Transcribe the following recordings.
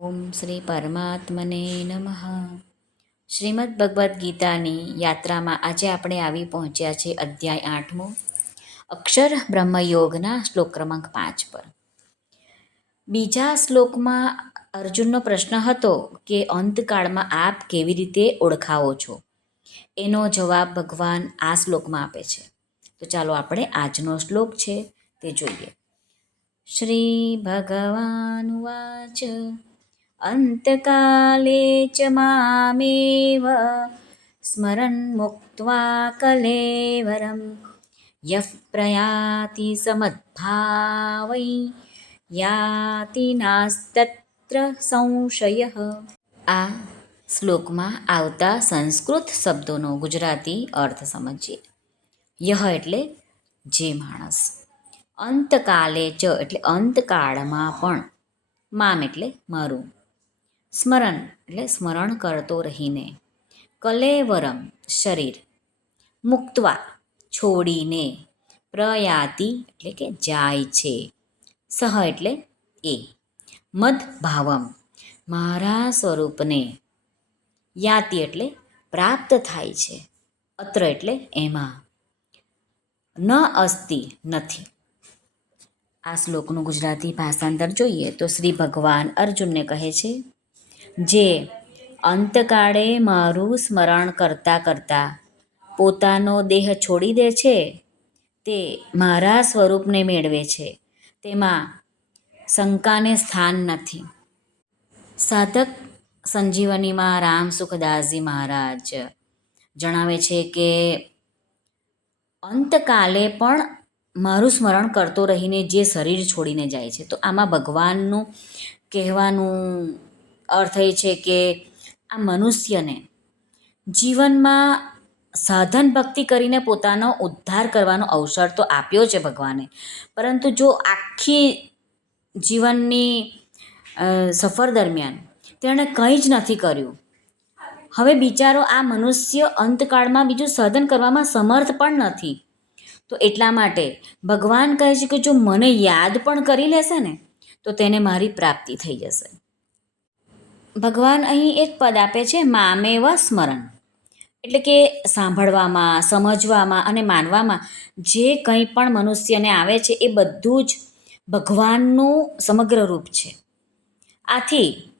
ઓમ શ્રી પરમાત્મને નમઃ શ્રીમદ ભગવદ્ ગીતાની યાત્રામાં આજે આપણે આવી પહોંચ્યા છે અધ્યાય આઠમો, અક્ષર બ્રહ્મયોગના શ્લોક ક્રમાંક પાંચ પર. બીજા શ્લોકમાં અર્જુનનો પ્રશ્ન હતો કે અંતકાળમાં આપ કેવી રીતે ઓળખાવો છો? એનો જવાબ ભગવાન આ શ્લોકમાં આપે છે. તો ચાલો આપણે આજનો શ્લોક છે તે જોઈએ. શ્રી ભગવાન વાચ અંતકાલે ચ મામેવ स्मरन् મુક્ત્વા कलेवरं યઃ પ્રયાતિ समद्भावै યાતિ નાસ્તત્ર સંશય આ શ્લોકમાં આવતા સંસ્કૃત શબ્દોનો ગુજરાતી અર્થ સમજીએ। યહ એટલે જે માણસ। અંતકાલે ચ એટલે અંતકાળમાં પણ, મામ એટલે મારું। સ્મરણ, એટલે સ્મરણ કરતો રહીને. કલેવરમ, શરીર. મુક્તવા છોડીને. પ્રયાતિ, એટલે કે જાય છે. સહ, એટલે એ. મદ ભાવમ મારા સ્વરૂપને. યાતિ, એટલે પ્રાપ્ત થાય છે. અત્ર, એટલે એમાં. ન અસ્તિ, નથી. આ શ્લોકનું ગુજરાતી ભાષાંતર જોઈએ તો શ્રી ભગવાન અર્જુનને કહે છે જે અંતકાળે મારું સ્મરણ કરતાં કરતાં પોતાનો દેહ છોડી દે છે, તે મારા સ્વરૂપને મેળવે છે. તેમાં શંકાને સ્થાન નથી. સાધક સંજીવનીમાં રામ સુખદાસજી મહારાજ જણાવે છે કે, અંતકાલે પણ મારું સ્મરણ કરતો રહીને જે શરીર છોડીને જાય છે. તો આમાં ભગવાનનું કહેવાનું અર્થ એ છે કે આ મનુષ્યને જીવનમાં સાધન ભક્તિ કરીને પોતાનો ઉદ્ધાર કરવાનો અવસર તો આપ્યો છે ભગવાને. પરંતુ જો આખી જીવનની સફર દરમિયાન તેણે કંઈ જ નથી કર્યું. હવે બિચારો આ મનુષ્ય અંતકાળમાં બીજું સાધન કરવામાં સમર્થ પણ નથી. તો એટલા માટે ભગવાન કહે છે કે જો મને યાદ પણ કરી લેશે ને, તો તેને મારી પ્રાપ્તિ થઈ જશે. ભગવાન અહીં એક પદ આપે છે, મામેવ સ્મરણ. એટલે કે સાંભળવામાં, સમજવામાં અને માનવામાં જે કંઈ પણ મનુષ્યને આવે છે, એ બધું જ ભગવાનનું સમગ્ર રૂપ છે. આથી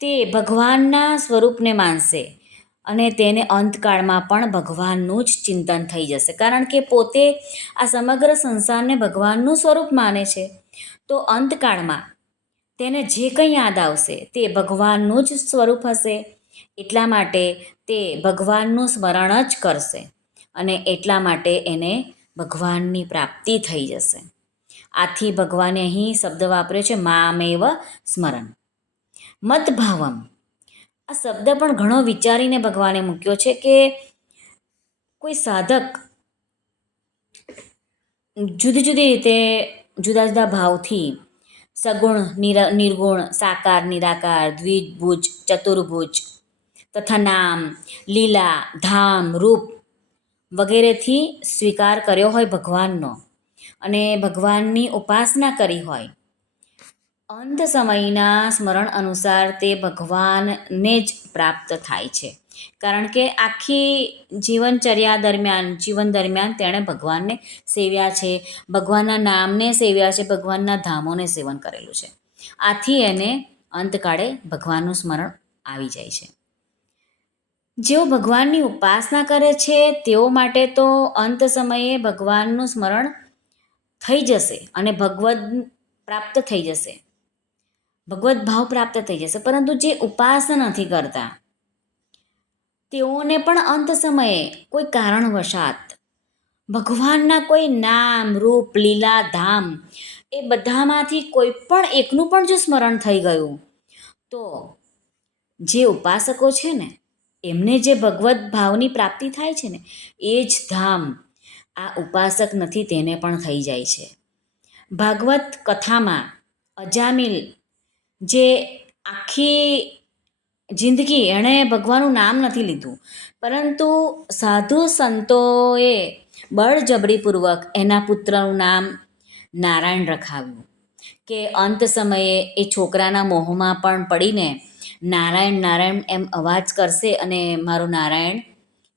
તે ભગવાનના સ્વરૂપને માનશે અને તેને અંતકાળમાં પણ ભગવાનનું જ ચિંતન થઈ જશે. કારણ કે પોતે આ સમગ્ર સંસારને ભગવાનનું સ્વરૂપ માને છે. તો અંતકાળમાં તેને જે કંઈ યાદ આવશે તે ભગવાનનું જ સ્વરૂપ હશે. એટલા માટે તે ભગવાનનું સ્મરણ જ કરશે અને એટલા માટે એને ભગવાનની પ્રાપ્તિ થઈ જશે. આથી ભગવાને અહીં શબ્દ વાપર્યો છે, મામેવ સ્મરણ. મતભાવમ આ શબ્દ પણ ઘણો વિચારીને ભગવાને મૂક્યો છે કે કોઈ સાધક જુદી જુદી રીતે જુદા જુદા ભાવથી સગુણ નિર્ગુણ, સાકાર, નિરાકાર, દ્વિજભુજ, ચતુર્ભુજ તથા નામ, લીલા, ધામ, રૂપ વગેરેથી સ્વીકાર કર્યો હોય ભગવાનનો અને ભગવાનની ઉપાસના કરી હોય. અંત સમયના સ્મરણ અનુસાર તે ભગવાનને જ પ્રાપ્ત થાય છે. કારણ કે આખી જીવનચર્યા દરમિયાન, જીવન દરમિયાન તેણે ભગવાનને સેવ્યા છે, ભગવાનના નામને સેવ્યા છે, ભગવાનના ધામોને સેવન કરેલું છે. આથી એને અંતકાળે ભગવાનનું સ્મરણ આવી જાય છે. જેઓ ભગવાનની ઉપાસના કરે છે, તેઓ માટે તો અંત સમયે ભગવાનનું સ્મરણ થઈ જશે અને ભગવદ પ્રાપ્ત થઈ જશે. ભગવદ્ ભાવ પ્રાપ્ત થઈ જશે. પરંતુ જે ઉપાસના નથી કરતા તેઓને પણ અંત સમયે કોઈ કારણવશાત ભગવાનના કોઈ નામ, રૂપ, લીલા, ધામ એ બધામાંથી કોઈ પણ એકનું પણ જો સ્મરણ થઈ ગયું, તો જે ઉપાસકો છે ને, એમને જે ભગવદ્ ભાવની પ્રાપ્તિ થાય છે ને, એ જ ધામ આ ઉપાસક નથી, તેને પણ થઈ જાય છે. ભાગવત કથામાં અજામિલ જે આખી જિંદગી એણે ભગવાનનું નામ નથી લીધું. પરંતુ સાધુ સંતોએ બળજબરીપૂર્વક એના પુત્રનું નામ નારાયણ રખાવ્યું કે અંત સમયે એ છોકરાના મોહમાં પણ પડીને નારાયણ નારાયણ એમ અવાજ કરશે અને મારું નારાયણ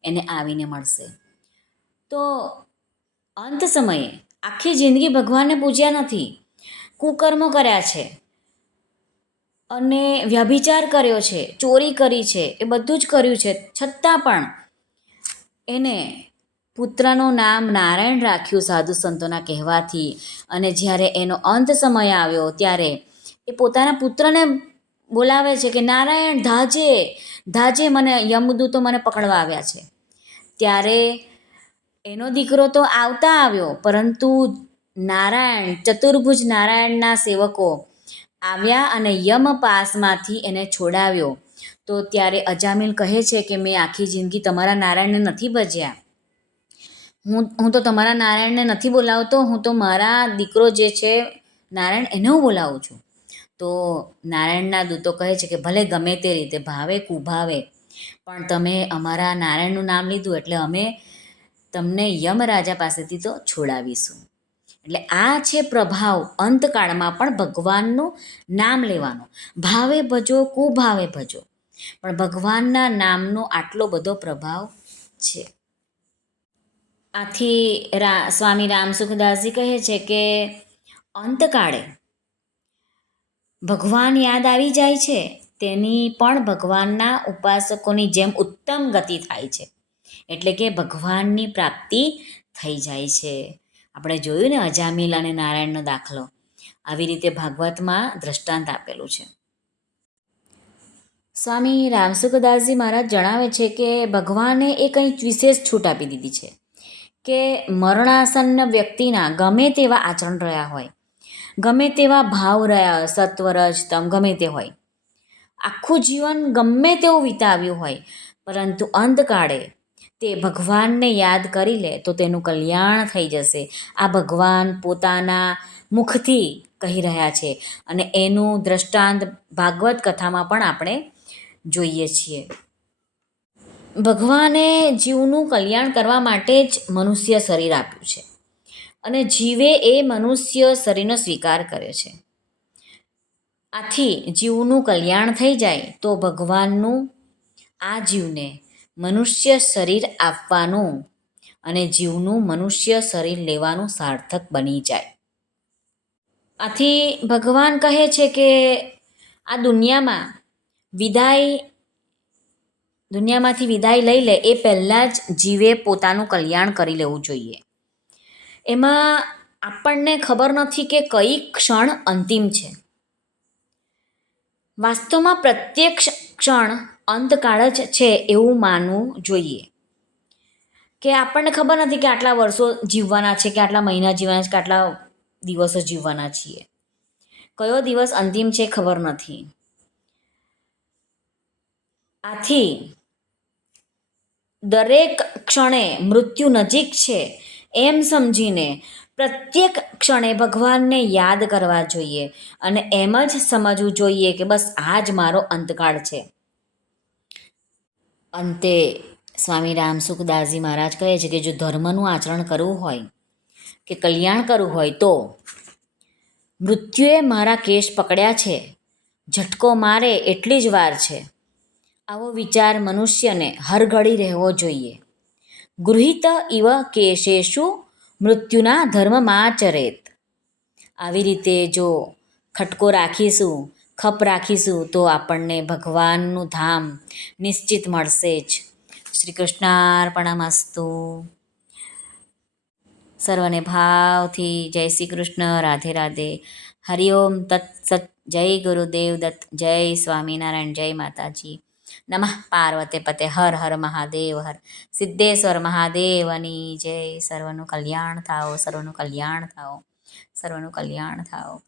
એને આવીને મળશે. તો અંત સમયે આખી જિંદગી ભગવાનને પૂજ્યા નથી. કુકર્મો કર્યા છે. અને વ્યભિચાર કર્યો છે, ચોરી કરી છે, એ બધું જ કર્યું છે. છતાં પણ એને પુત્રનું નામ નારાયણ રાખ્યું સાધુ સંતોના કહેવાથી અને જ્યારે એનો અંત સમય આવ્યો ત્યારે એ પોતાના પુત્રને બોલાવે છે કે, નારાયણ, ધાજે ધાજે મને યમદૂતો મને પકડવા આવ્યા છે. ત્યારે એનો દીકરો તો આવતા આવ્યો, પરંતુ નારાયણ, ચતુર્ભુજ નારાયણના સેવકો આવ્યા અને યમ પાસમાંથી એને છોડાવ્યો. તો ત્યારે અજામિલ કહે છે કે, મેં આખી જિંદગી તમારા નારાયણને નથી ભજ્યા. હું હું તો તમારા નારાયણને નથી બોલાવતો, હું તો મારા દીકરો જે છે, નારાયણ એને હું બોલાવું છું. તો નારાયણના દૂતો કહે છે કે, ભલે ગમે તે રીતે ભાવે, કુભાવે, પણ તમે અમારા નારાયણનું નામ લીધું એટલે અમે તમને યમરાજા પાસેથી તો છોડાવીશું. એટલે આ છે પ્રભાવ અંતકાળમાં પણ ભગવાનનું નામ લેવાનું. ભાવે ભજો, કુભાવે ભજો. પણ ભગવાનના નામનો આટલો બધો પ્રભાવ છે. આથી રા, સ્વામી રામસુખદાસજી કહે છે કે અંતકાળે ભગવાન યાદ આવી જાય છે, તેની પણ ભગવાનના ઉપાસકોની જેમ ઉત્તમ ગતિ થાય છે. એટલે કે ભગવાનની પ્રાપ્તિ થઈ જાય છે. આપણે જોયું ને અજામિલ અને નારાયણનો દાખલો. આવી રીતે ભાગવતમાં દ્રષ્ટાંત આપેલું છે. સ્વામી રામસુખદાસજી મહારાજ જણાવે છે કે ભગવાને એ કંઈ વિશેષ છૂટ આપી દીધી છે કે મરણાસન્ન વ્યક્તિના ગમે તેવા આચરણ રહ્યા હોય, ગમે તેવા ભાવ રહ્યા, સત્વરજ, તમ ગમે તે હોય. આખું જીવન ગમે તેવું વિતાવ્યું હોય, પરંતુ અંતકાળે તે ભગવાનને યાદ કરી લે તો તેનું કલ્યાણ થઈ જશે. આ ભગવાન પોતાના મુખથી કહી રહ્યા છે અને એનું દ્રષ્ટાંત ભાગવત કથામાં પણ આપણે જોઈએ છીએ. ભગવાને જીવનું કલ્યાણ કરવા માટે જ મનુષ્ય શરીર આપ્યું છે અને જીવે એ મનુષ્ય શરીરનો સ્વીકાર કરે છે. આથી જીવનું કલ્યાણ થઈ જાય તો ભગવાનનું આ જીવને મનુષ્ય શરીર આપવાનું અને જીવનું મનુષ્ય શરીર લેવાનું સાર્થક બની જાય. આથી ભગવાન કહે છે કે આ દુનિયામાં વિદાય, દુનિયામાંથી વિદાય લઈ લે એ પહેલાં જ જીવે પોતાનું કલ્યાણ કરી લેવું જોઈએ. એમાં આપણને ખબર નથી કે કઈ ક્ષણ અંતિમ છે. વાસ્તવમાં પ્રત્યેક ક્ષણ અંતકાળ જ છે એવું માનવું જોઈએ. કે આપણને ખબર નથી કે આટલા વર્ષો જીવવાના છે, કે આટલા મહિના જીવવાના છે, કે આટલા દિવસો જીવવાના છીએ. કયો દિવસ અંતિમ છે ખબર નથી. આથી દરેક ક્ષણે મૃત્યુ નજીક છે એમ સમજીને પ્રત્યેક ક્ષણે ભગવાનને યાદ કરવા જોઈએ અને એમ જ સમજવું જોઈએ કે બસ આ જ મારો અંતકાળ છે. અંતે સ્વામી રામસુખદાસજી મહારાજ કહે છે કે જો ધર્મનું આચરણ કરવું હોય કે કલ્યાણ કરવું હોય તો મૃત્યુએ મારા કેશ પકડ્યા છે, ઝટકો મારે એટલી જ વાર છે. આવો વિચાર મનુષ્યને હરઘડી રહેવો જોઈએ. ગૃહિત ઇવ કેશેશુ મૃત્યુના ધર્મમાં ચરેત આવી રીતે જો ખટકો રાખીશું ખપ રાખીશું તો આપણને ભગવાનનું ધામ નિશ્ચિત મળશે જ. શ્રી કૃષ્ણાર્પણમસ્તુ સર્વને ભાવથી જય શ્રી કૃષ્ણ રાધે. રાધે હરિઓમ તત્સત જય ગુરુદેવ દત્ત, જય સ્વામિનારાયણ, જય માતાજી. નમઃ પાર્વતે પતે, હર હર મહાદેવ હર. સિદ્ધેશ્વર મહાદેવની જય. સર્વનું કલ્યાણ થાઓ, સર્વનું કલ્યાણ થાઓ, સર્વનું કલ્યાણ થાઓ.